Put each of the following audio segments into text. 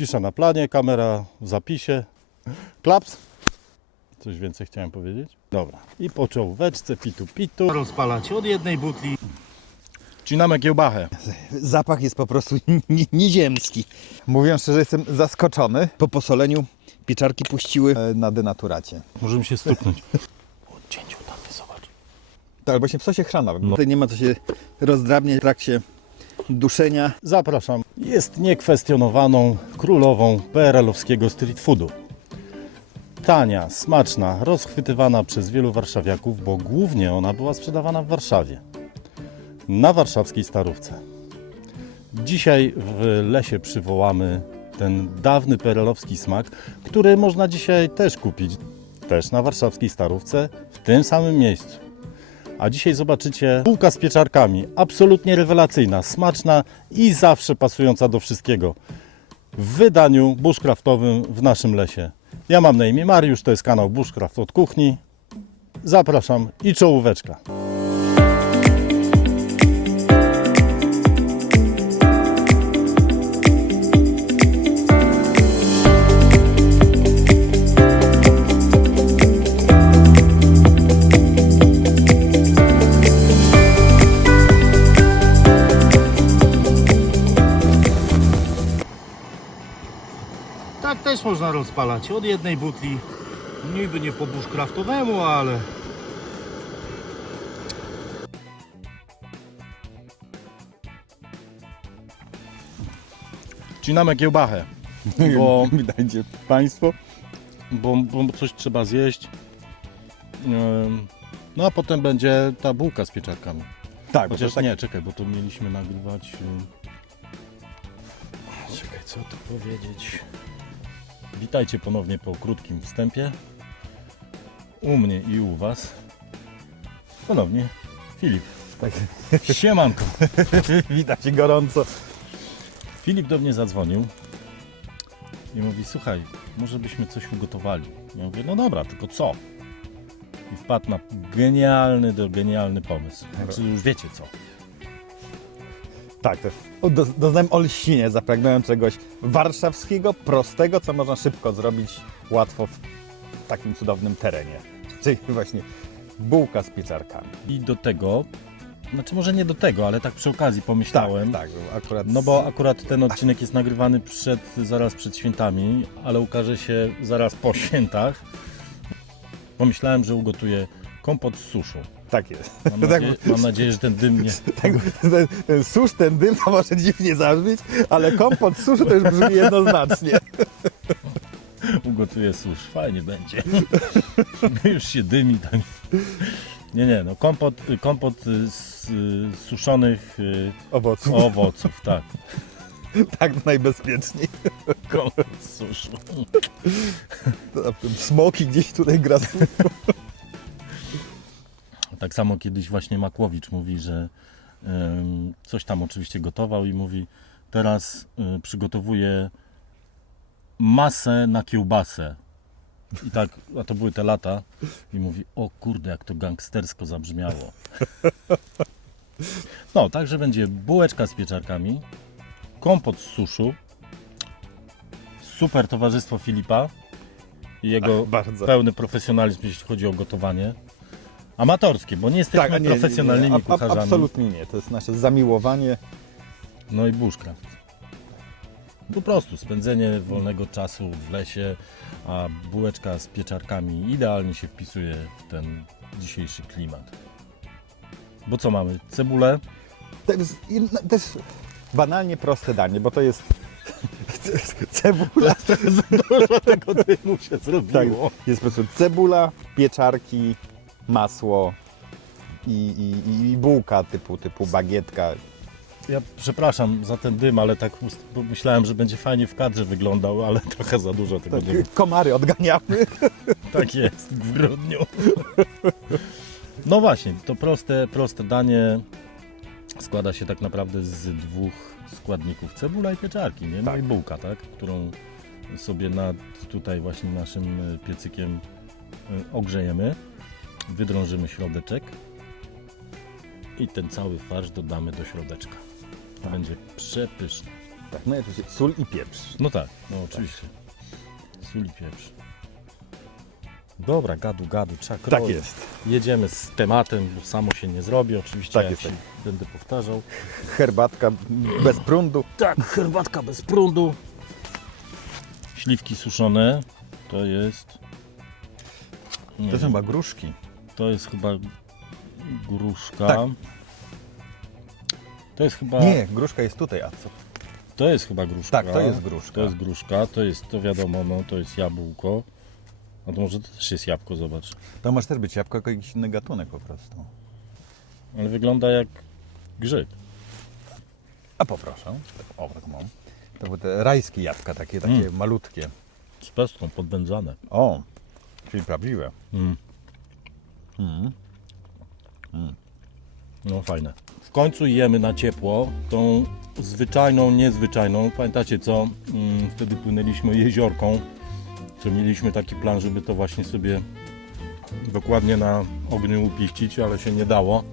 Cisza na planie, kamera w zapisie. Klaps. Coś więcej chciałem powiedzieć? Dobra. I po czołóweczce, pitu pitu. Rozpalać od jednej butli. Cinamy kiełbachę. Zapach jest po prostu ni- nieziemski. Mówiąc szczerze, jestem zaskoczony. Po posoleniu pieczarki puściły e, na denaturacie. Możemy się stuknąć. Odcięciu tam nie zobacz. Tak, właśnie w sosie chrana. Tutaj nie ma co się rozdrabniać w trakcie duszenia. Zapraszam. Jest niekwestionowaną królową PRL-owskiego street foodu. Tania, smaczna, rozchwytywana przez wielu warszawiaków, bo głównie ona była sprzedawana w Warszawie. Na warszawskiej Starówce. Dzisiaj w lesie przywołamy ten dawny perelowski smak, który można dzisiaj też kupić. Też na warszawskiej Starówce, w tym samym miejscu. A dzisiaj zobaczycie bułka z pieczarkami. Absolutnie rewelacyjna, smaczna i zawsze pasująca do wszystkiego. W wydaniu bushcraftowym w naszym lesie. Ja mam na imię Mariusz, to jest kanał Bushcraft od kuchni. Zapraszam i czołóweczka. Można rozpalać od jednej butli. Niby nie po bushcraftowemu, ale Cinamy kiełbachę, bo, Witajcie Państwo. bo, bo coś trzeba zjeść. Ym, No a potem będzie ta bułka z pieczarkami. Tak, bo to Chociaż jest tak, nie, czekaj, bo to mieliśmy nagrywać. Czekaj, co tu powiedzieć? Witajcie ponownie po krótkim wstępie. U mnie i u Was. Ponownie Filip. tak. Siemanko. Witajcie gorąco. Filip do mnie zadzwonił i mówi: Słuchaj, może byśmy coś ugotowali. Ja mówię: No dobra, tylko co? I wpadł na genialny, genialny pomysł. Znaczy, już wiecie co. Tak, o, do, doznałem olśnienia, zapragnąłem czegoś warszawskiego, prostego, co można szybko zrobić, łatwo w takim cudownym terenie. Czyli właśnie bułka z pieczarkami. I do tego, znaczy może nie do tego, ale tak przy okazji pomyślałem. Tak, tak, akurat. No bo akurat ten odcinek jest nagrywany przed, zaraz przed świętami, ale ukaże się zaraz po świętach. Pomyślałem, że ugotuję kompot z suszu. Tak jest. Mam Tak, nadzieję, mam nadzieję że ten dym nie... tak, ten, ten susz, ten dym to może dziwnie zabrzmieć, ale kompot suszu to już brzmi jednoznacznie. ugotuję susz. Fajnie będzie. Już się dymi. Tak. Nie, nie, no kompot, kompot z suszonych y, Owoców. owoców, tak. Tak najbezpieczniej. Kompot z suszu. Smoki gdzieś tutaj grasują. Tak samo kiedyś właśnie Makłowicz mówi, że coś tam oczywiście gotował i mówi teraz y, przygotowuje masę na kiełbasę. I tak, a to były te lata i mówi, o kurde, jak to gangstersko zabrzmiało. No, także będzie bułeczka z pieczarkami, kompot z suszu, super towarzystwo Filipa i jego Ach, pełny profesjonalizm, jeśli chodzi o gotowanie. Amatorskie, bo nie jesteśmy Tak, nie, profesjonalnymi nie, a- kucharzami. Absolutnie nie. To jest nasze zamiłowanie. No i bushcraft. Po prostu spędzenie wolnego czasu w lesie, a bułeczka z pieczarkami idealnie się wpisuje w ten dzisiejszy klimat. Bo co mamy? Cebulę, To jest inna- też banalnie proste danie, bo to jest cebula. za dużo tego dymu się Tak, zrobiło. jest po prostu cebula, pieczarki, masło i, i, i bułka typu, typu bagietka. Ja przepraszam za ten dym, ale tak ust- bo myślałem, że będzie fajnie w kadrze wyglądał, ale trochę za dużo tego Tak, dymu. komary odganiamy. Tak jest w grudniu. No właśnie, to proste, proste danie składa się tak naprawdę z dwóch składników. Cebula i pieczarki, nie? No Tak. i bułka, tak? Którą sobie nad tutaj właśnie naszym y, piecykiem y, ogrzejemy. Wydrążymy środeczek i ten cały farsz dodamy do środeczka. Będzie przepyszny. Tak, no i oczywiście sól i pieprz. No tak, no oczywiście. Sól i pieprz. Dobra, gadu, gadu, trzeba Tak kroić. jest. Jedziemy z tematem, bo samo się nie zrobi. Oczywiście Tak jak jest, się będę powtarzał. Herbatka bez prądu. Tak, herbatka bez prądu. Śliwki suszone. To jest... Nie To są chyba gruszki. To jest chyba gruszka. Tak. To jest chyba... Nie, gruszka jest tutaj, a co? To jest chyba gruszka. Tak, to jest gruszka. To jest gruszka, to jest, to wiadomo, no to jest jabłko. A to może to też jest jabłko, zobacz. To może też być jabłko, jako jakiś inny gatunek po prostu. Ale wygląda jak grzyb. A poproszę. O, tak mam. To były te rajskie jabłka, takie, takie Mm. malutkie. Z pestką podbędzane. O, czyli prawdziwe. Mm. Mm. No fajne. W końcu jemy na ciepło tą zwyczajną, niezwyczajną. Pamiętacie co? Mm, wtedy płynęliśmy jeziorką. Co mieliśmy taki plan, żeby to właśnie sobie dokładnie na ogniu upichcić, ale się nie dało.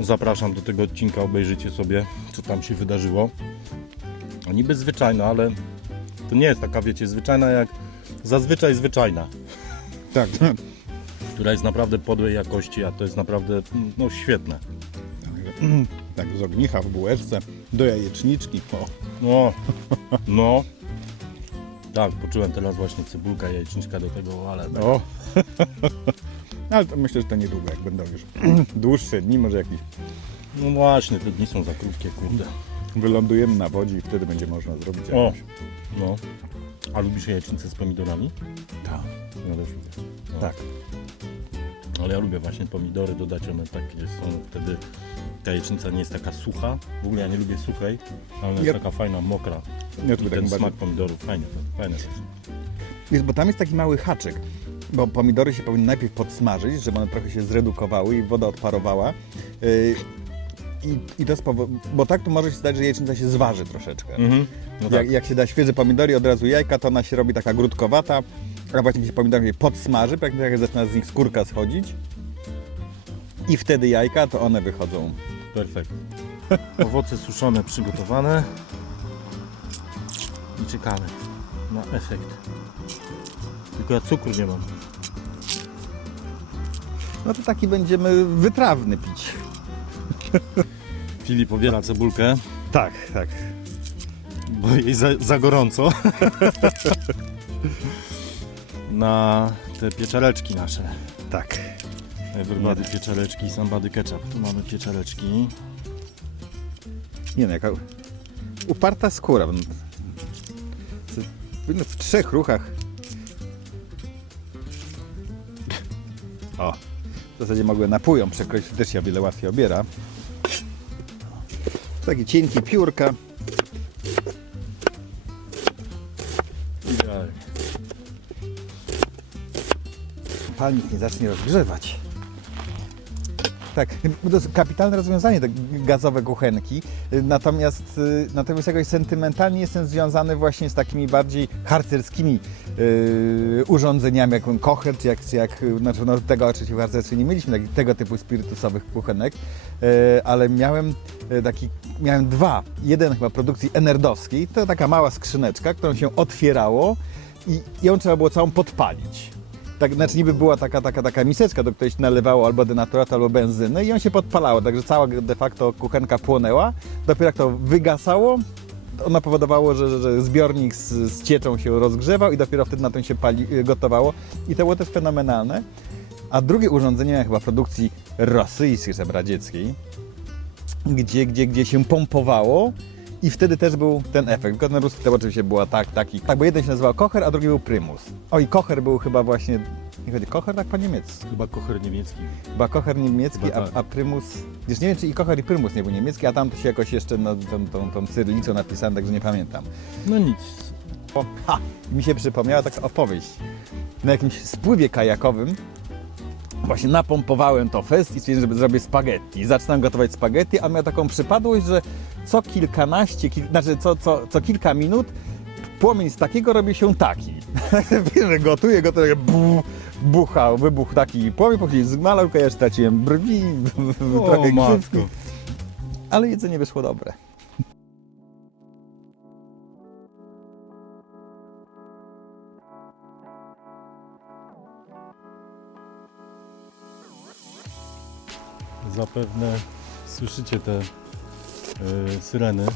Zapraszam do tego odcinka, obejrzyjcie sobie, co tam się wydarzyło. No niby zwyczajna, ale to nie jest taka, wiecie, zwyczajna jak zazwyczaj zwyczajna, Tak, która jest naprawdę podłej jakości, a to jest naprawdę no, świetne. tak z ognicha w bułeczce, do jajeczniczki. O. No, no. Tak, poczułem teraz właśnie cebulka, jajeczniczka do tego, ale tak. o. Ale to myślę, że to niedługo, jak będą już dłuższe dni, może jakiś No właśnie, te dni są za krótkie, kurde. wylądujemy na wodzie i wtedy będzie można zrobić O, jakąś. no. A lubisz jajecznicę z pomidorami? Tak. Też lubię. No. tak. Ale ja lubię właśnie pomidory dodać, one takie są wtedy... Ta jajecznica nie jest taka sucha, w ogóle ja nie lubię suchej, ale ona jest Ja- taka fajna, mokra. Ja I tu tak ten smak pomidorów, fajny, fajny jest. Jest, bo tam jest taki mały haczyk, bo pomidory się powinny najpierw podsmażyć, żeby one trochę się zredukowały i woda odparowała. Yy, i, i to spowo- bo tak to może się stać, że jajecznica się zważy troszeczkę. Mhm. No tak. jak, jak się da świeże pomidory od razu jajka, to ona się robi taka grudkowata, a właśnie się pomidory się podsmaży, praktycznie jak zaczyna z nich skórka schodzić i wtedy jajka, to one wychodzą. Perfekt. Owoce suszone przygotowane. I czekamy na efekt. Tylko ja cukru nie mam. No to taki będziemy wytrawny pić. Filip pobiera cebulkę, Tak, tak. bo jej za, za gorąco. na te pieczareczki nasze. Tak. Everybody pieczareczki, sambady ketchup. Tu mamy pieczareczki. Nie no, jaka uparta skóra. No, W trzech ruchach. O, w zasadzie mogłem napóją przekroić, to też o wiele łatwiej obiera. Takie cienkie piórka. Idealnie. Palnik nie zacznie rozgrzewać. Tak, to jest kapitalne rozwiązanie, te gazowe kuchenki. Natomiast, y, natomiast jakoś sentymentalnie jestem związany właśnie z takimi bardziej harcerskimi y, urządzeniami, jak kocher, czy jak, jak znaczy no, tego oczywiście w harcerstwie nie mieliśmy tak, tego typu spirytusowych kuchenek, y, ale miałem y, taki, miałem dwa. Jeden chyba produkcji enerdowskiej, to taka mała skrzyneczka, którą się otwierało i ją trzeba było całą podpalić. Tak, znaczy niby była taka, taka, taka miseczka, do której się nalewało albo denaturatu, albo benzyny i on się podpalało, także cała de facto kuchenka płonęła. Dopiero jak to wygasało, ono powodowało, że, że, że zbiornik z, z cieczą się rozgrzewał i dopiero wtedy na tym się pali, gotowało. I to było też fenomenalne. A drugie urządzenie chyba produkcji rosyjskiej, radzieckiej, gdzie, gdzie, gdzie się pompowało i wtedy też był ten efekt. Na ruski to oczywiście była tak, taki. Tak, bo jeden się nazywał Kocher, a drugi był Prymus. O i Kocher był chyba właśnie, nie chodzi, Kocher tak po niemiecku. Chyba kocher niemiecki. Chyba Kocher niemiecki, Chyba a, tak. a Prymus, już nie wiem czy i Kocher i Prymus nie był niemiecki, a tam to się jakoś jeszcze no, tą, tą, tą cyrylicą napisałem, także nie pamiętam. No nic. O, ha, mi się przypomniała taka opowieść. Na jakimś spływie kajakowym właśnie napompowałem to fest i stwierdziłem, że zrobię spaghetti. Zaczynam gotować spaghetti, a miałem taką przypadłość, że co kilkanaście, kil, znaczy co, co, co kilka minut płomień z takiego robi się taki. Bierze, gotuje go, to tak bu, buchał, wybuch taki płomień, później zmalał, ja straciłem brwi, o, trochę matko. Ale jedzenie wyszło dobre. Zapewne słyszycie te syreny.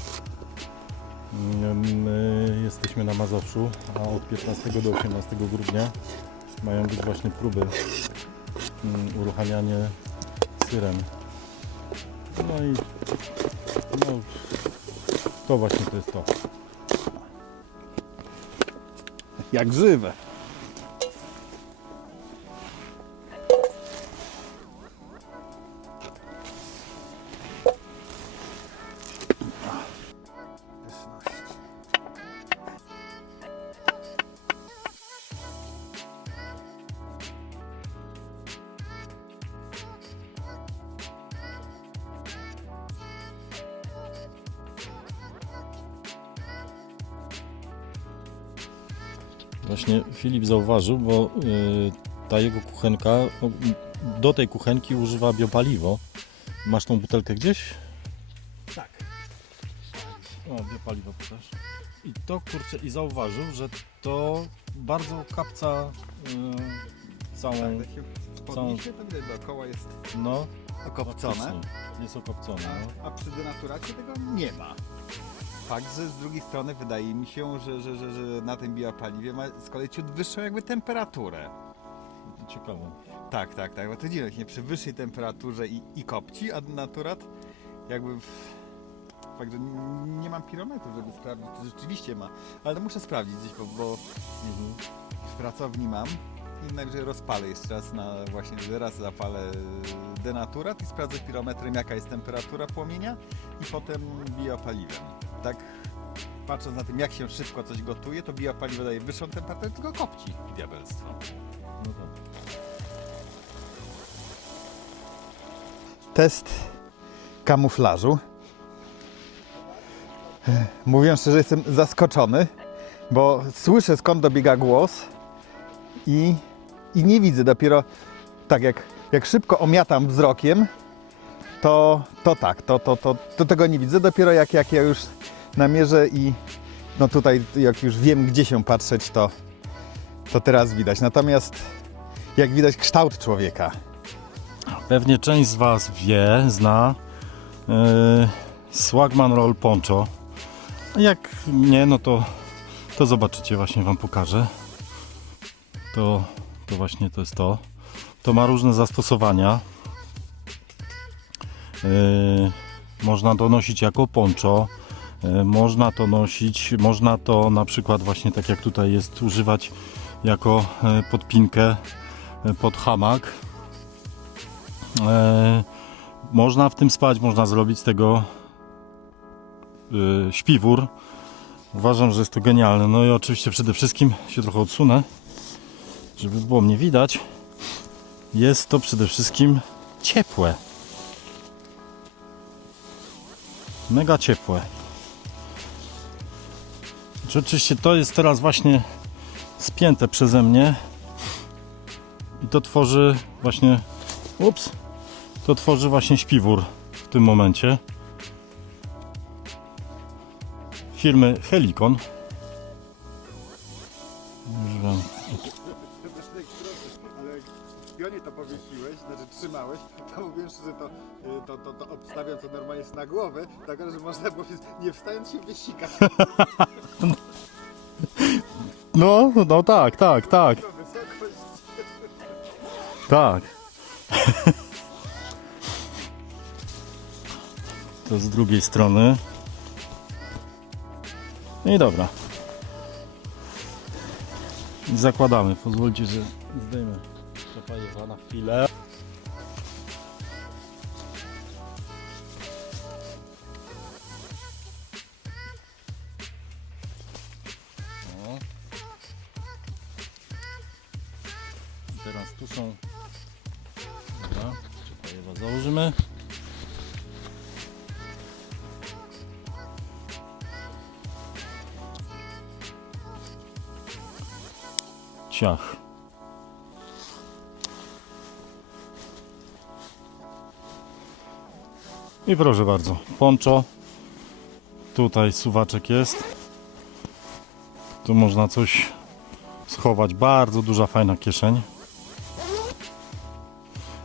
Mm, My jesteśmy na Mazowszu, a od 15 do 18 grudnia mają być właśnie próby mm, uruchamianie syren. No i no, to właśnie to jest to. Jak żywe. Właśnie Filip zauważył, bo y, ta jego kuchenka, no, do tej kuchenki używa biopaliwo. Masz tą butelkę gdzieś? Tak. O, biopaliwo pokaż. I to kurczę, i zauważył, że to bardzo kapca y, całą, Tak, jak się podniesie, to widać dookoła jest no, okopcone. jest okopcone. No. A przy denaturacie tego nie ma. Fakt, że z drugiej strony wydaje mi się, że, że, że, że na tym biopaliwie ma z kolei ciut wyższą jakby temperaturę. Ciekawe. Tak, tak, tak, bo to dziwne, nie przy wyższej temperaturze i, i kopci, a denaturat jakby... W... Fakt, że nie mam pirometru, żeby sprawdzić, czy rzeczywiście ma, ale muszę sprawdzić gdzieś, bo, bo Mhm. w pracowni mam i najwyżej rozpalę jeszcze raz na właśnie, że raz zapalę denaturat i sprawdzę pirometrem jaka jest temperatura płomienia i potem biopaliwem. Tak patrząc na tym jak się szybko coś gotuje, to biopaliwo daje wyższą temperaturę, tylko kopci diabelstwo. No tak. Test kamuflażu. Mówiąc szczerze, jestem zaskoczony, bo słyszę skąd dobiega głos i, i nie widzę. Dopiero tak jak, jak szybko omiatam wzrokiem, to, to tak, to, to, to, to tego nie widzę. Dopiero jak, jak ja już namierzę i no tutaj jak już wiem gdzie się patrzeć, to, to teraz widać. Natomiast jak widać kształt człowieka. Pewnie część z Was wie, zna yy, Swagman Roll Poncho. Jak nie, no to, to zobaczycie, właśnie Wam pokażę. To, to właśnie to jest to. To ma różne zastosowania. Yy, można to nosić jako poncho. Yy, można to nosić, można to na przykład właśnie tak jak tutaj jest używać jako yy, podpinkę yy, pod hamak. E, można w tym spać, można zrobić z tego e, śpiwór. Uważam, że jest to genialne. No i oczywiście przede wszystkim się trochę odsunę, żeby było mnie widać. Jest to przede wszystkim ciepłe. Mega ciepłe. Znaczy, oczywiście to jest teraz właśnie spięte przeze mnie i to tworzy właśnie Ups. To tworzy właśnie śpiwór w tym momencie. Firmy Helikon. No, tak, tak, tak, tak. To z drugiej strony. No i dobra. Zakładamy. Pozwólcie, że zdejmę czapajewa na chwilę. Tu są. Dobra, czapajewa założymy. Ciach. I proszę bardzo, poncho. Tutaj suwaczek jest. Tu można coś schować. Bardzo duża, fajna kieszeń.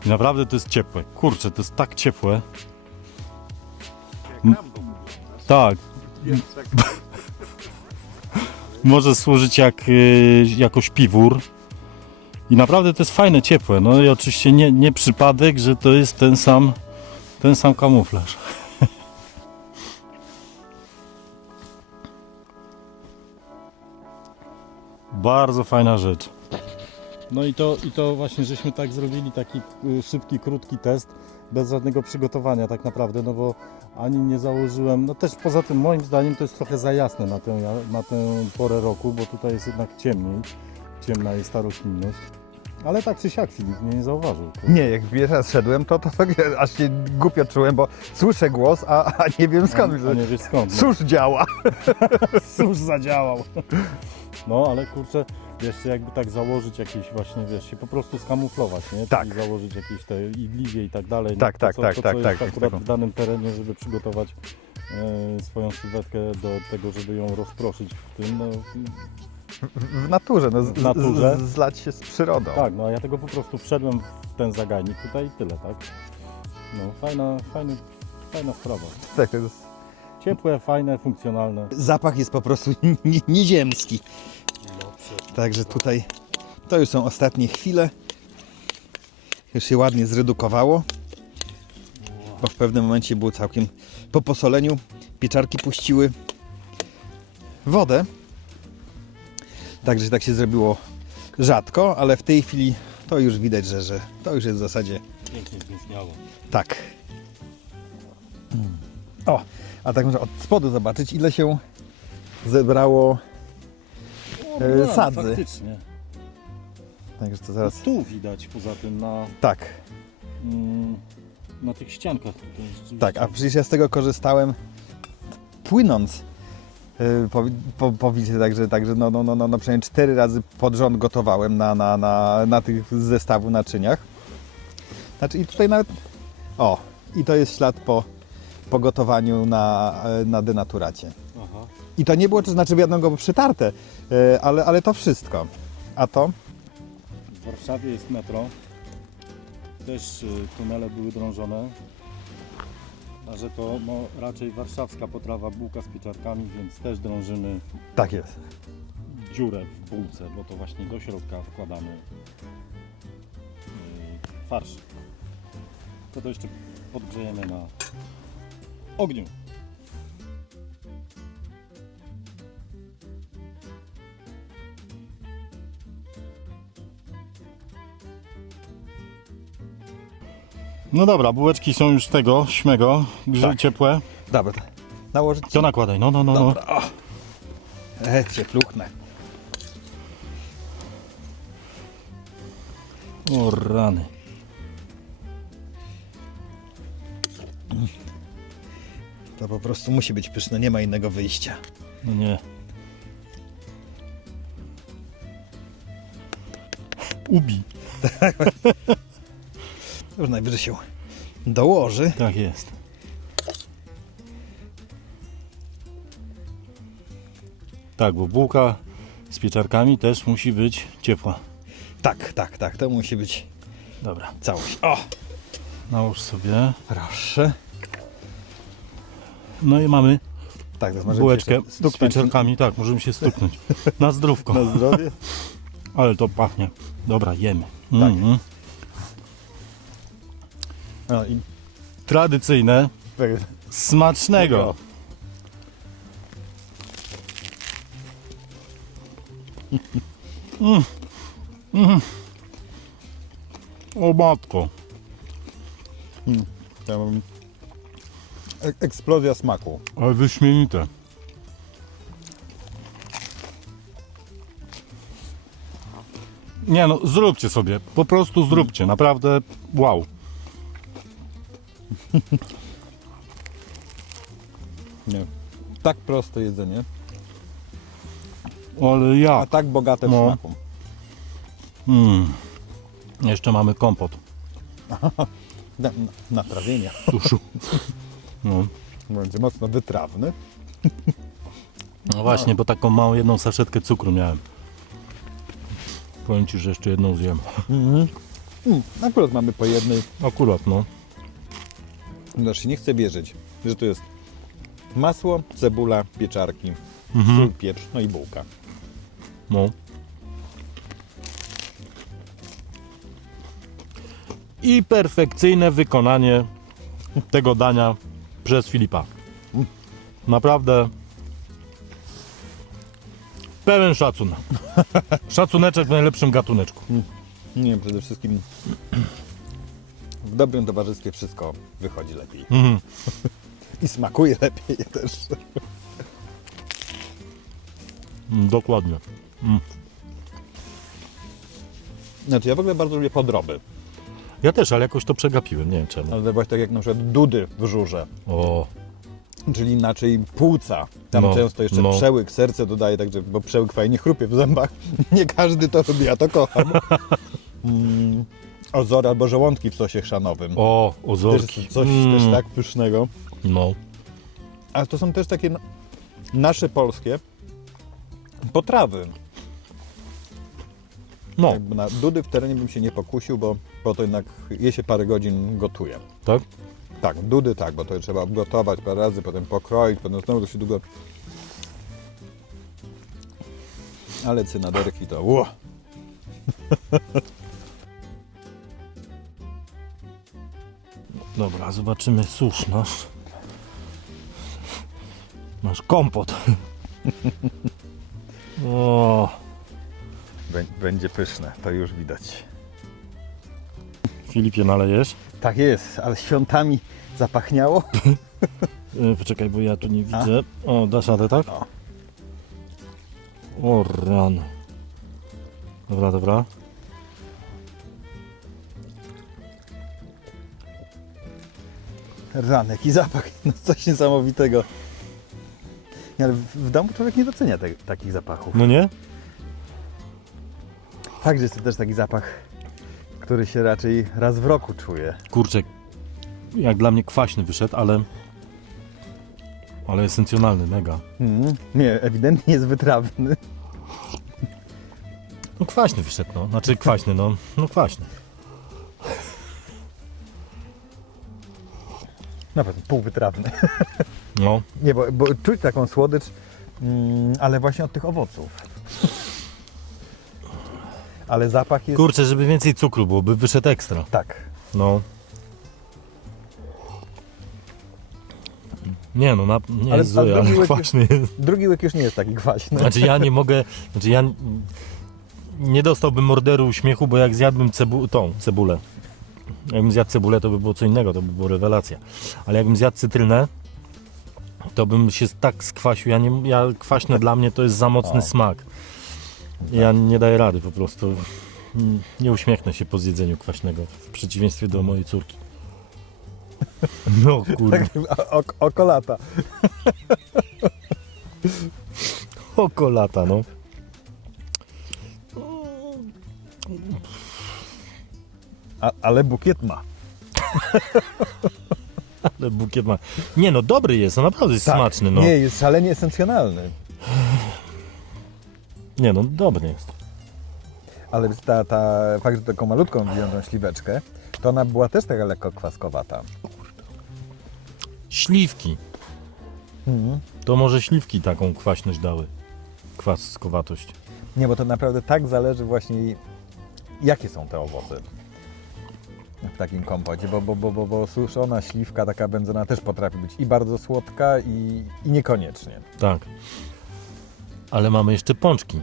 I naprawdę to jest ciepłe. Kurczę, to jest tak ciepłe. Wyglądasz. Tak, tak, może służyć jak y, jako śpiwór. I naprawdę to jest fajne, ciepłe. No i oczywiście nie, nie przypadek, że to jest ten sam, ten sam kamuflaż. Bardzo fajna rzecz. No i to, i to właśnie, żeśmy tak zrobili taki y, szybki, krótki test, bez żadnego przygotowania tak naprawdę, no bo ani nie założyłem, no też poza tym moim zdaniem to jest trochę za jasne na tę, na tę porę roku, bo tutaj jest jednak ciemniej, ciemna jest ta roślinność. Ale tak czy siak Filip mnie nie zauważył. Nie, jak pierwszy raz szedłem, to, to tak aż się głupio czułem, bo słyszę głos, a, a nie wiem skąd. A, a nie wiesz skąd. No. Cóż działa. Cóż zadziałał. No ale kurczę, wiesz, jakby tak założyć jakieś właśnie, wiesz, się po prostu skamuflować, nie? Tak. Czyli założyć jakieś te igliwie i tak dalej. Tak, to, tak, co, tak, to, tak, co tak, Jest akurat taką- w danym terenie, żeby przygotować e, swoją sylwetkę do tego, żeby ją rozproszyć w tym, no W, w naturze, no, z, W naturze. Z, zlać się z przyrodą. tak, no a ja tego po prostu wszedłem w ten zagajnik tutaj i tyle, tak? No fajna, fajny, fajna sprawa. Tak, to jest... Ciepłe, fajne, funkcjonalne. Zapach jest po prostu nie- nieziemski. Także tutaj to już są ostatnie chwile. Już się ładnie zredukowało. Bo w pewnym momencie było całkiem po posoleniu. Pieczarki puściły wodę. Także tak się zrobiło rzadko, ale w tej chwili to już widać, że, że to już jest w zasadzie Pięknie tak. O, a tak można od spodu zobaczyć, ile się zebrało. E, no, sadzy. Faktycznie. Także to zaraz. Tu widać poza tym na, Tak, mm, na tych ściankach tutaj. rzeczywiście. tak, a przecież ja z tego korzystałem płynąc. Yy, po, po, po widzie, także, także no, no, no, no, no przynajmniej cztery razy pod rząd gotowałem na, na, na, na tych zestawu naczyniach. Znaczy i tutaj nawet. O, i to jest ślad po, po gotowaniu na, e, na denaturacie. Aha. I to nie było, to znaczy wiadomo, przytarte, e, ale, ale to wszystko. A to? W Warszawie jest metro. Też y, tunele były drążone. A że to no, raczej warszawska potrawa bułka z pieczarkami, więc też drążymy Tak jest. dziurę w bułce, bo to właśnie do środka wkładamy y, farsz. To to jeszcze podgrzejemy na ogniu. No dobra, bułeczki są już tego, śmego, grze, Tak. ciepłe. Dobra, to nałożyć. To nakładaj, no, no, no. no. Dobra, o. E. O rany. To po prostu musi być pyszne, nie ma innego wyjścia. No nie. Ubi. Już najwyżej się dołoży. Tak jest. Tak, bo bułka z pieczarkami też musi być ciepła. Tak, tak, tak, to musi być Dobra, całość. O, nałóż sobie. proszę. No i mamy Tak, to bułeczkę z pieczarkami. Tak, możemy się stuknąć. Na zdrówko. Na zdrowie. Ale to pachnie. Dobra, jemy. Tak. Mhm. No i Tradycyjne, tak, smacznego. Mm. Mm. O matko. ja mam ek- eksplozja smaku. Ale wyśmienite. Nie no, zróbcie sobie. Po prostu zróbcie. Naprawdę wow. Nie. Tak proste jedzenie, Ale ja. a tak bogate w No. smaku. Mm. Jeszcze mamy kompot. Na, na, na. Suszu. No. Będzie mocno wytrawny. no właśnie, bo taką małą jedną saszetkę cukru miałem. Powiem Ci, że jeszcze jedną zjem. Hmm, akurat mamy po jednej. Akurat, no. Znaczy nie chcę wierzyć, że to jest masło, cebula, pieczarki, Mhm. sól, pieprz, no i bułka. No. I perfekcyjne wykonanie tego dania przez Filipa. Naprawdę pełen szacun. Szacuneczek w najlepszym gatuneczku. Nie wiem, przede wszystkim w dobrym towarzystwie wszystko wychodzi lepiej. Mhm. I smakuje lepiej też. Mm, Dokładnie. Znaczy ja w ogóle bardzo lubię podroby. Ja też, ale jakoś to przegapiłem, nie wiem czemu. Ale właśnie tak jak na przykład dudy w żurze. O, Czyli inaczej płuca. Tam No, często jeszcze no. przełyk, serce dodaje, także, bo przełyk fajnie chrupie w zębach. Nie każdy to lubi, ja to kocham. Mm, ozory albo żołądki w sosie chrzanowym. o, też ozorki. coś Mm, też tak pysznego. No, Ale to są też takie nasze polskie potrawy. no, Jakby na dudy w terenie bym się nie pokusił, bo, bo to jednak je się parę godzin gotuje. tak? Tak, dudy tak, bo to trzeba gotować parę razy, potem pokroić, potem znowu to się długo... Ale cynaderki to... Ło. Dobra, zobaczymy susz nasz. Masz kompot. O, Bę- Będzie pyszne, to już widać. Filipie nalejesz? Tak jest, ale świątami zapachniało. Yy, poczekaj, bo ja tu nie widzę. O, dasz radę, tak? O. O, ran. Dobra, dobra. Ranek i zapach, no coś niesamowitego. Nie, Ale w, domu człowiek nie docenia te, takich zapachów. No nie? Fakt, że jest to też taki zapach, który się raczej raz w roku czuje. Kurczę, jak dla mnie kwaśny wyszedł, ale... Ale esencjonalny, mega. Mm, nie, ewidentnie jest wytrawny. No kwaśny wyszedł, no. Znaczy kwaśny, no. No kwaśny. Nawet półwytrawny. No. Nie, bo, bo czuć taką słodycz, mm, ale właśnie od tych owoców. Ale zapach jest... Kurczę, żeby więcej cukru było, by wyszedł ekstra. Tak. No. Nie no, na, nie Ale- jest zły, ale ale drugi łyk kwaśny jest. Drugi łyk już nie jest taki kwaśny. Znaczy ja nie mogę, znaczy ja nie dostałbym morderu uśmiechu, bo jak zjadłbym cebu, tą cebulę, jakbym zjadł cebulę, to by było co innego, to by była rewelacja. Ale jakbym zjadł cytrynę, to bym się tak skwasił. Ja nie, ja, kwaśne dla mnie to jest za mocny smak. Ja nie daję rady po prostu. Nie uśmiechnę się po zjedzeniu kwaśnego, w przeciwieństwie do mojej córki. No kurde, O, oko lata. oko lata, no. A, ale bukiet ma. Ale bukiet ma. Nie no, dobry jest, no naprawdę jest smaczny, no. Nie, Nie. jest szalenie esencjonalny. no, dobry jest. Ale ta, ta fakt, że taką malutką wziąłem śliweczkę, to ona była też taka lekko kwaskowata. Śliwki. Mhm. To może śliwki taką kwaśność dały. Kwaskowatość. Nie, bo to naprawdę tak zależy właśnie jakie są te owoce w takim kompocie, bo, bo, bo, bo, bo suszona śliwka taka wędzona też potrafi być i bardzo słodka i, i niekoniecznie. Tak. Ale mamy jeszcze pączki.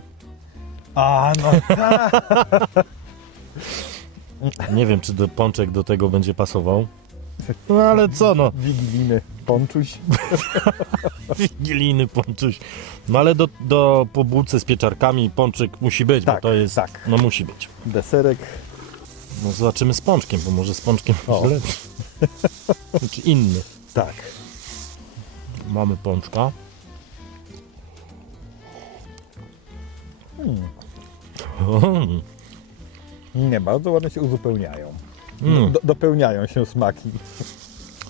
A, no tak. Nie wiem, czy do pączek do tego będzie pasował. No ale co no, Wigilijny ponczuś. wigilijny pączuś. No ale do, do po bułce z pieczarkami pączek musi być, Tak, bo to jest, tak. no musi być. Deserek. No zobaczymy z pączkiem, bo może z pączkiem O. będzie lepszy. Czy inny. Tak. Mamy pączka. Mm. Nie, bardzo ładnie się uzupełniają. Mm. Do, dopełniają się smaki.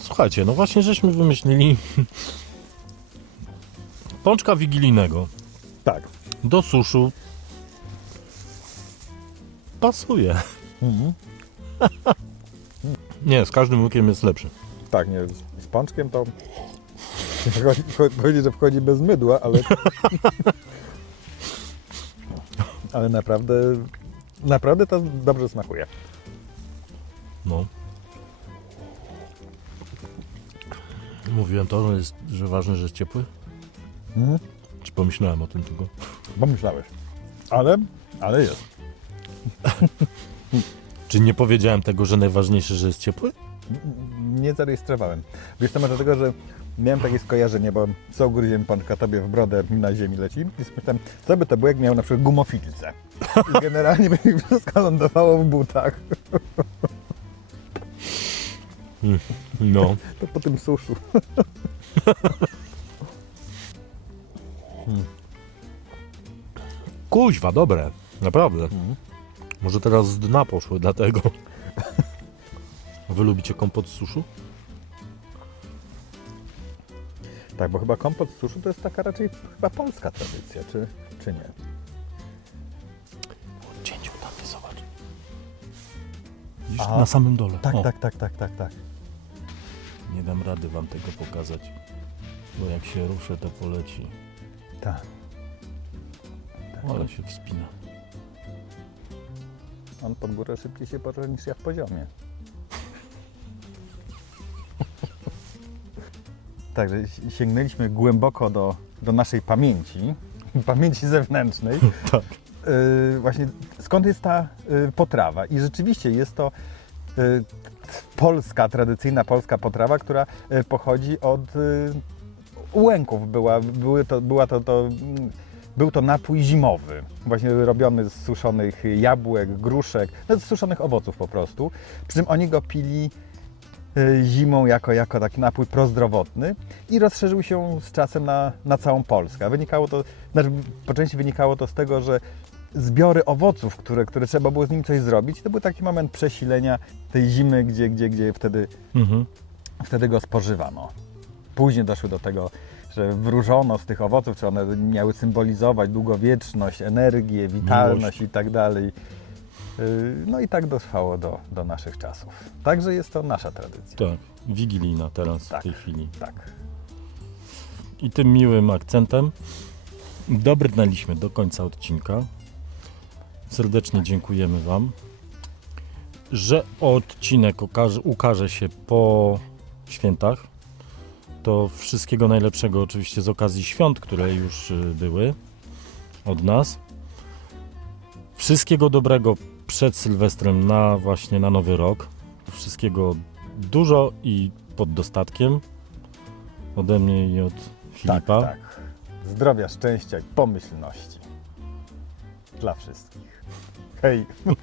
Słuchajcie, no właśnie żeśmy wymyślili pączka wigilijnego Tak. do suszu pasuje. Mhm. Nie, z każdym łykiem jest lepszy. Tak, nie, z, z pączkiem to wchodzi, że wchodzi bez mydła, ale ale naprawdę naprawdę to dobrze smakuje. No. Mówiłem to, że, jest, że ważne, że jest ciepły? Mhm. Czy pomyślałem o tym tylko? Bo myślałeś. Ale, ale jest. Czy nie powiedziałem tego, że najważniejsze, że jest ciepły? Nie zarejestrowałem. Wiesz to może dlatego, że miałem takie skojarzenie, bo co ugryziem pączka tobie w brodę na ziemi leci i myślałem, co by to było, jak miał na przykład gumofilce. I generalnie by mi wszystko lądowało w butach. No. To po tym suszu. Kuźwa, dobre. Naprawdę. Może teraz z dna poszły, dlatego. Wy lubicie kompot z suszu? Tak, bo chyba kompot z suszu to jest taka raczej chyba polska tradycja, czy, czy nie? Cięciu tam jest, zobacz. Widzisz, Aha. na samym dole. Tak, O, tak, tak, tak, tak, tak. Nie dam rady wam tego pokazać. Bo jak się ruszę, to poleci. Tak. Ale się wspina. On pod górę szybciej się porze niż ja w poziomie. Także si- sięgnęliśmy głęboko do, do naszej pamięci, pamięci zewnętrznej. Tak. Yy, właśnie skąd jest ta yy, potrawa? I rzeczywiście jest to yy, polska, tradycyjna polska potrawa, która yy, pochodzi od yy, Łęków. Była, były to, była to, to, mm, był to napój zimowy, właśnie robiony z suszonych jabłek, gruszek, no z suszonych owoców po prostu. Przy czym oni go pili y, zimą jako, jako taki napój prozdrowotny i rozszerzył się z czasem na, na całą Polskę. Wynikało to, znaczy po części wynikało to z tego, że zbiory owoców, które, które trzeba było z nim coś zrobić, to był taki moment przesilenia tej zimy, gdzie, gdzie, gdzie wtedy Mhm. wtedy go spożywano. Później doszły do tego, że wróżono z tych owoców, czy one miały symbolizować długowieczność, energię, witalność i tak dalej. Yy, No i tak dotrwało do, do naszych czasów. Także jest to nasza tradycja. Tak. Wigilijna teraz Tak. w tej chwili. Tak. I tym miłym akcentem dobrnęliśmy do końca odcinka. Serdecznie dziękujemy Wam, że odcinek ukaże się po świętach. To wszystkiego najlepszego oczywiście z okazji świąt, które już y, były od nas. Wszystkiego dobrego przed Sylwestrem na właśnie na nowy rok. Wszystkiego dużo i pod dostatkiem. Ode mnie i od Filipa. Tak, tak. Zdrowia, szczęścia i pomyślności. Dla wszystkich. Hej!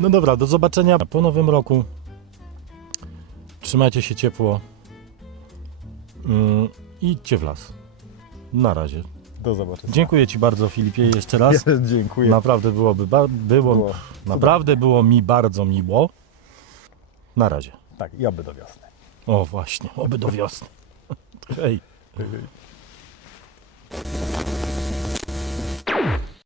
No dobra, do zobaczenia po nowym roku. Trzymajcie się ciepło. I idźcie w las. Na razie. Do zobaczenia. Dziękuję Ci bardzo, Filipie, jeszcze raz. Dziękuję. Naprawdę byłoby ba- było, Było naprawdę było mi bardzo miło. Na razie. Tak, i oby do wiosny. O właśnie, oby do wiosny. Hej.